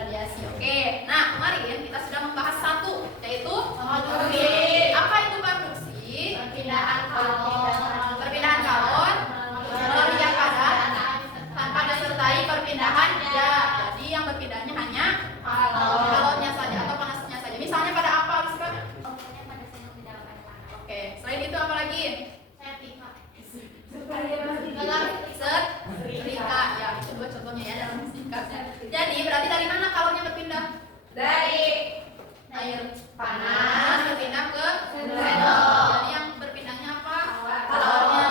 radiasi. Oke. Nah, kemarin kita sudah membahas satu, yaitu konduksi. Apa itu konduksi? Perpindahan kalon. Perpindahan kalon melalui yang padat tanpa disertai perpindahan gas. Jadi yang berpindahnya hanya kalonnya saja atau panasnya saja. Misalnya pada apa, Rizka? Oke. Selain itu apa lagi? Setrika. Ya, itu dua contohnya ya dalam singkatnya. Jadi berarti dari mana kalonnya berpindah? Dari Air panas berpindah ke sendok. Jadi yang berpindahnya apa? Kalornya.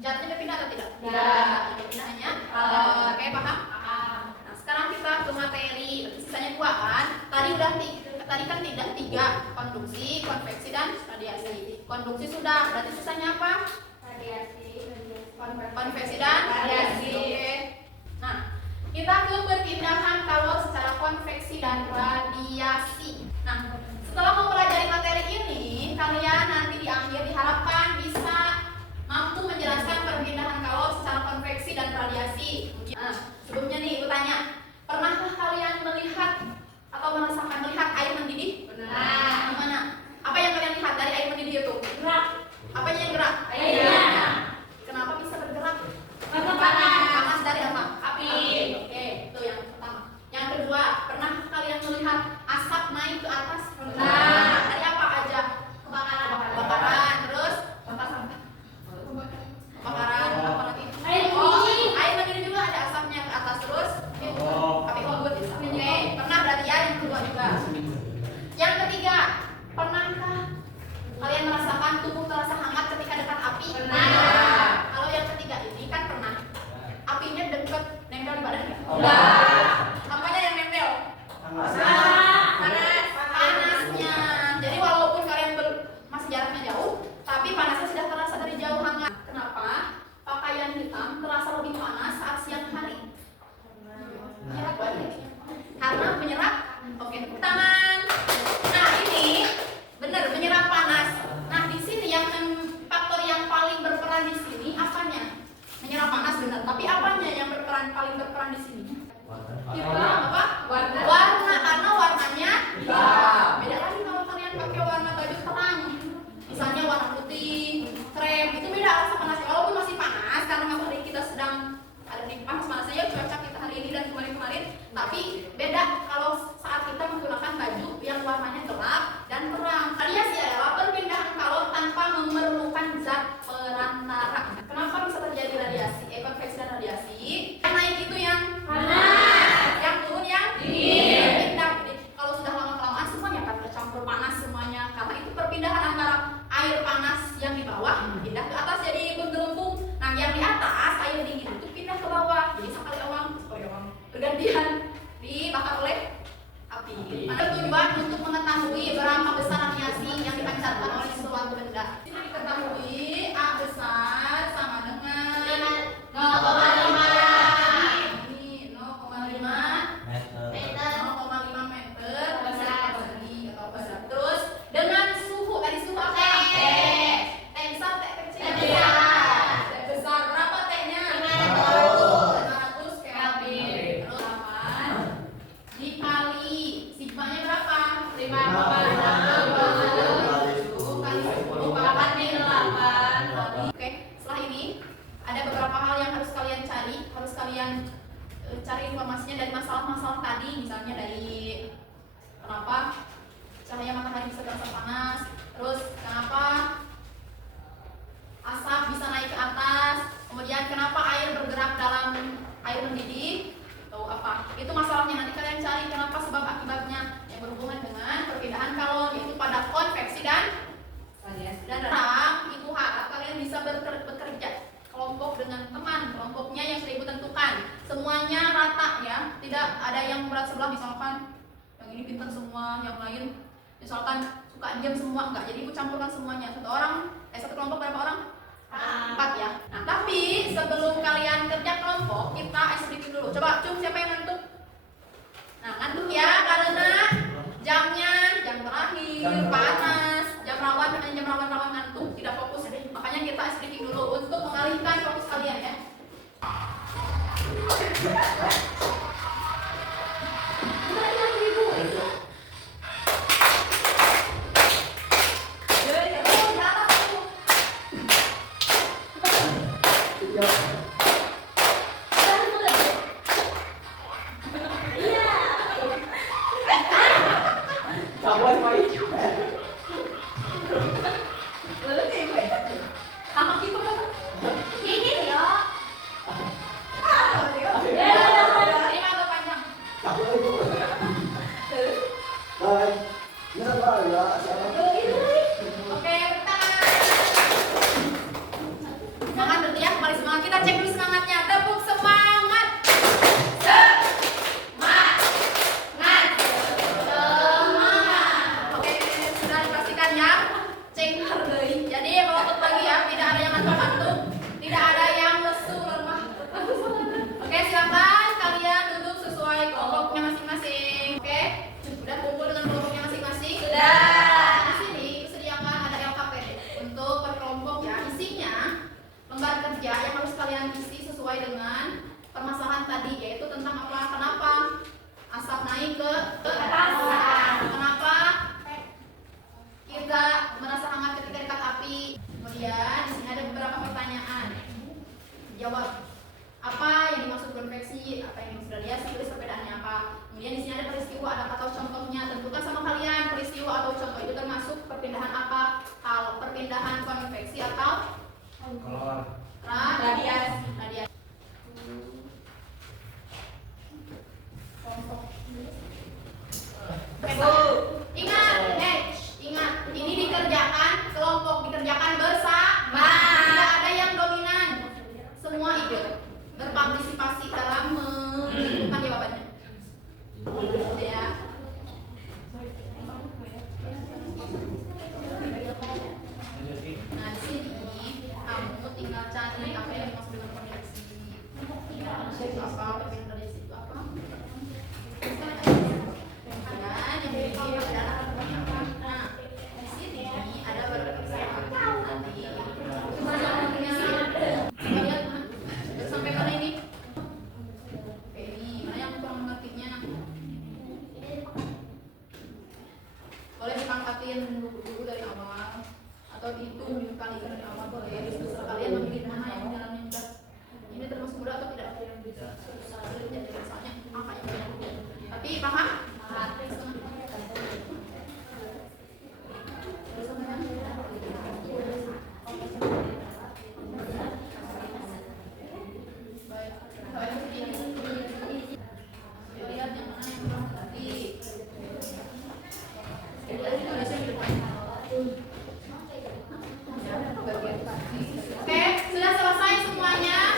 Zatnya berpindah atau tidak? Tidak. Berpindah hanya Kalor. Oke, paham? Nah, sekarang kita ke materi. Sisanya dua kan? Tadi kan tidak tiga, konduksi, konveksi dan radiasi. Konduksi sudah, berarti sisanya apa? Konveksi dan radiasi. Oke. Nah, kita ke perpindahan kalor secara konveksi dan radiasi. Nah, setelah mempelajari materi ini, kalian nanti di akhir diharapkan bisa mampu menjelaskan perpindahan kalor secara konveksi dan radiasi. Nah, sebelumnya nih, aku tanya, pernahkah kalian melihat atau merasakan melihat air mendidih? Benar. Gimana? Apa yang kalian lihat dari air mendidih itu? Gerak. Apanya yang gerak? Airnya. Kenapa bisa bergerak? Karena panas. Panas dari apa? Api. Oke, itu yang pertama. Yang kedua, pernah kalian melihat asap naik ke atas? Pernah. Dari apa aja? Kebakaran. Terus kebakaran apa lagi? Air mendidih. Air mendidih juga ada asapnya ke atas. Terus api unggun. Oke, pernah berarti ya yang kedua juga. Yang ketiga, pernahkah kalian merasakan tubuh terasa hangat ketika dekat api? Pernah. Kalau yang ketiga ini kan pernah. Apinya dekat nempel di badan nggak? Enggak. Apanya yang nempel? Panas. Panasnya. Jadi walaupun kalian masih jaraknya jauh, tapi panasnya sudah terasa dari jauh hangat. Kenapa? Pakaian hitam terasa lebih panas saat siang hari. Menyerap banget. Karena menyerap. Oke, tepuk tangan. Nah, ini benar menyerap panas. Nah, di sini faktor yang paling berperan di sini apanya? Menyerap panas benar, tapi apanya yang paling berperan di sini? Apa? Warna, karena warnanya beda lagi kalau kalian pakai warna baju terang. Misalnya warna putih, krem, itu beda rasa panasnya. Walaupun masih panas karena matahari kita sedang ada di panas-panasnya ya cuaca kita hari ini dan kemarin-kemarin, tapi beda kalau saat kita menggunakan baju yang warnanya gelap dan terang. Radiasi adalah perpindahan kalor tanpa memerlukan zat perantara. Kenapa bisa terjadi radiasi? Konveksi dan radiasi. Yang naik itu yang Panas. yang turun yang Dingin. berpindah. Jadi, kalau sudah lama-kelamaan semuanya akan bercampur panas semuanya. Karena itu perpindahan antara air panas yang di bawah pindah ke atas jadi menggelembung. Nah, yang di atas air dingin itu pindah ke bawah. Jadi sekali awang bergantian dibakar oleh api. Ada tujuan untuk mengetahui berapa besar radiasi yang dipancarkan oleh suatu benda. Ini diketahui A besar sama dengan 0,5. ini 0,5 meter persegi atau besar. Terus dengan suhu tadi suhu apa? T. T besar, T kecil. T besar. T besar berapa T-nya? 500 Kelvin. Terus 8 dikali sigmanya berapa? 5,6 kali 10 kali 8. Oke, setelah ini ada beberapa hal yang harus kalian cari. Harus kalian cari informasinya dari masalah-masalah tadi. Misalnya dari kenapa cahaya matahari bisa terasa panas, terus kenapa asap bisa naik ke atas, kemudian kenapa air bergerak dalam air mendidih, atau apa. Itu masalahnya nanti kalian cari kenapa sebab akibatnya yang berhubungan dengan perpindahan kalor, yaitu pada konveksi dan terang. Ibu harap kalian bisa bekerja kelompok dengan teman, kelompoknya yang sudah ibu tentukan. Semuanya rata ya, tidak ada yang berat sebelah. Misalkan yang ini pintar semua, yang lain misalkan suka diam semua, enggak. Jadi ibu campurkan semuanya. Satu kelompok berapa orang? 4 ya. Nah, tapi sebelum kalian kerja kelompok, kita sedikit dulu. Coba cum, siapa yang ngantuk? Nah, ngantuk ya karena jamnya jam terakhir, panas, jam rawan ngantuk, tidak fokus. Makanya kita sedikit dulu untuk mengalihkan fokus kalian ya. Baik. Ingat Pak ya. Oke, bertangan. Jangan berteriak, mari semangat. Kita cek dulu semangatnya. Tepuk semangat. Semangat. Oke, sudah dipastikan ya. Cek hargai. Jadi kalau pagi ya, tidak ada yang ngantuk-ngantuk, tidak ada yang lesu lemah. Oke, silakan kalian duduk sesuai kelompoknya masing-masing. Oke, sudah kumpul dengan kelompoknya masing-masing. Di sini disediakan ada LKPD untuk per kelompok ya. Isinya lembar kerja yang harus kalian isi sesuai dengan permasalahan tadi, yaitu tentang apa? Kenapa asap naik ke atas? Kenapa kita merasa hangat ketika dekat api? Kemudian di sini ada beberapa pertanyaan. Jawab. Apa yang dimaksud konveksi? Apa yang sudah lihat? Tulis perbedaannya apa? Kemudian di sini ada peristiwa ada atau contohnya. Tentukan sama kalian peristiwa atau contoh itu termasuk perpindahan apa? Hal perpindahan konveksi atau radiasi. Ingat, ini dikerjakan kelompok, dikerjakan bersama. Tidak ada yang dominan. Semua ikut berpartisipasi dalam menentukan jawabannya. Ya. Nah, di sini kamu tinggal cari apa yang dimaksud dengan konveksi. Apa perpindahan radiasi itu apa? Dan yang berikutnya adalah apa? Nah, di sini ada beberapa persamaan nanti. Lihat sampai mana ini? Oke, ini mana yang kurang mengertinya? Boleh dipangkatin dulu dari awal atau dihitung kali dari awal boleh. Terserah kalian memilih mana yang jalannya mudah. Ini termasuk mudah atau tidak? Sulit jadi misalnya apa yang mudah. Tapi paham? Oke, sudah selesai semuanya?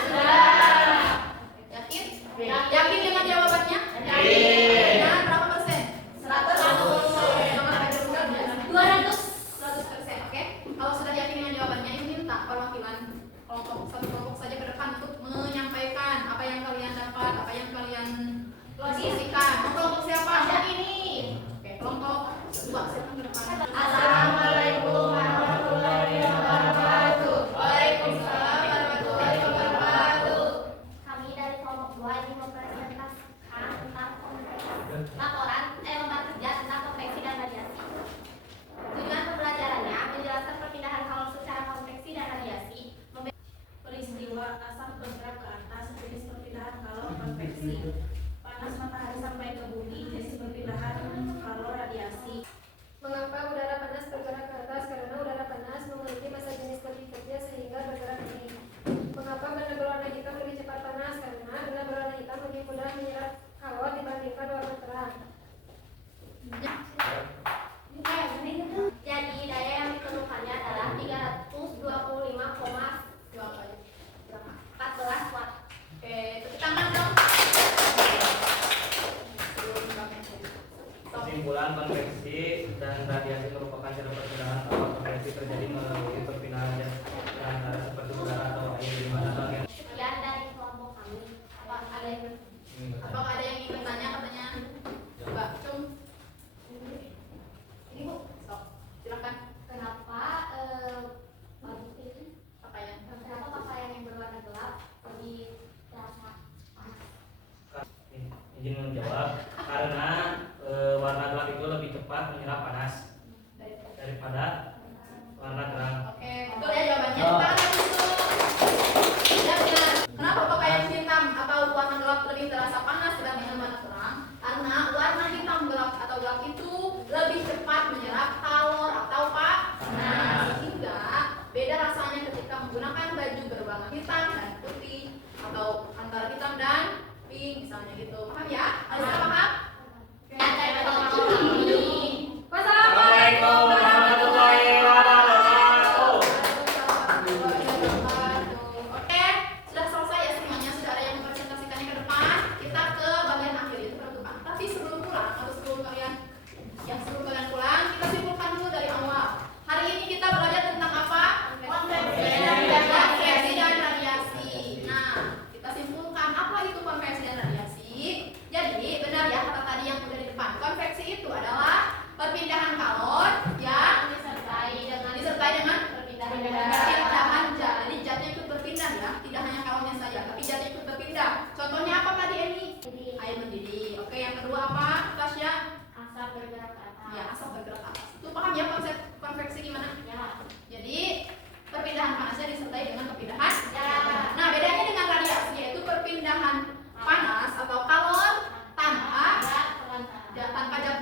Yakin? Yakin dengan jawabannya? Nah, berapa persen? 100%. Oke. Kalau sudah yakin dengan jawabannya, ini minta perwakilan kelompok satu kelompok saja ke depan untuk menyampaikan apa yang kalian dapat, apa yang kalian diskusikan. Kelompok siapa? Yang ini. Oke, kelompok 2 silakan ke depan. Assalamualaikum warahmatullahi wabarakatuh. Waalaikumsalam warahmatullahi wabarakatuh. Kami dari kelompok 2 ini mempresentasikan tentang lembar kerja tentang konveksi dan radiasi. Tujuan pembelajarannya menjelaskan perpindahan kalor secara konveksi dan radiasi. Peristiwa asap bergerak ke atas jenis perpindahan kalor konveksi. Panas matahari sampai ke bumi jenis perpindahan kalor radiasi. Mengapa udara panas bergerak ke atas? Karena udara panas memiliki massa jenis lebih kecil sehingga bergerak tinggi. Mengapa benda berwarna hitam lebih cepat panas? Karena benda berwarna hitam lebih mudah menyerap kalor dibandingkan warna terang. Jadi daya yang diperlukannya adalah 325,14 watt. Oke, tepuk tangan dong. Kesimpulan konveksi dan radiasi merupakan cara perpindahan kalor. Konveksi terjadi melalui perpindahan gas antara seperti udara atau air di mana bagian. Sekian dari kelompok kami. Apakah ada yang ingin bertanya katanya? Coba, Cung. Ini Bu, sok. Silakan. Kenapa Pakaian. kenapa pakaian yang berwarna gelap lebih terasa panas? Izin menjawab karena warna gelap itu lebih cepat menyerap panas daripada warna terang. Oke, betul ya jawabannya. Tepuk tangan dulu. pulang atau sebelum kalian pulang, kita simpulkan dulu dari awal. Hari ini kita belajar tentang apa? Konveksi dan radiasi. Nah, kita simpulkan apa itu konveksi dan radiasi. Jadi benar ya kata tadi yang udah di depan. Konveksi itu adalah perpindahan kalor yang disertai dengan perpindahan zat. Jadi zatnya ikut berpindah ya, tidak hanya kalornya saja, tapi zatnya ikut berpindah. Contohnya apa tadi Eni? Air mendidih. Oke, yang kedua apa? Tasya? Asap bergerak ke atas. Ya, asap bergerak ke atas. Itu paham ya konsep konveksi gimana? Ya. Jadi perpindahan panasnya disertai dengan perpindahan Ya. Nah, bedanya dengan radiasi yaitu perpindahan panas atau kalor tanpa zat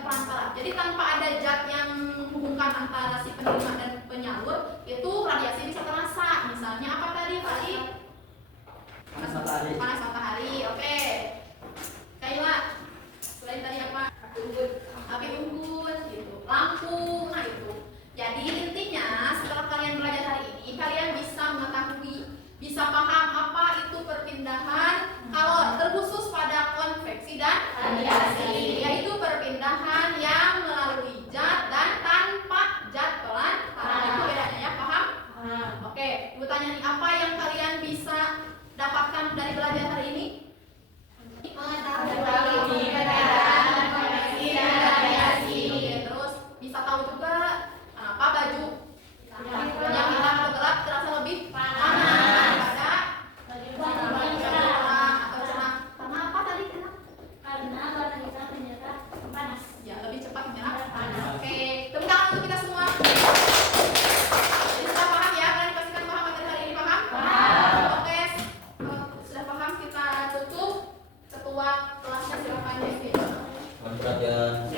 perantara. Jadi tanpa ada zat yang menghubungkan antara si penerima dan penyalur, itu radiasi bisa terasa. Misalnya apa tadi, Fadi? Panas matahari. Oke. Kaila, selain tadi apa? Api unggun gitu. Lampu, nah itu. Jadi intinya setelah kalian belajar hari ini, kalian bisa mengetahui, bisa paham apa itu perpindahan kalor, terkhusus pada konveksi dan radiasi, yaitu perpindahan yang melalui zat dan tanpa zat pelantara. Itu bedanya ya, paham? Oke, ibu tanya nih, apa yang kalian bisa dapatkan dari belajar hari ini? Mengetahui perbedaan konveksi dan radiasi. Terus bisa tahu juga kenapa baju yang hitam atau gelap terasa lebih panas pada baju cerah atau cerah. Karena apa tadi? Karena warna hitam ternyata panas. Ya, lebih cepat menyerap panas. Oke, tepuk tangan untuk kita semua. Jadi sudah paham ya? Kalian pastikan paham materi hari ini, paham? Oke, sudah paham, kita tutup. Ketua kelasnya silakan Devi. Selamat pelajaran.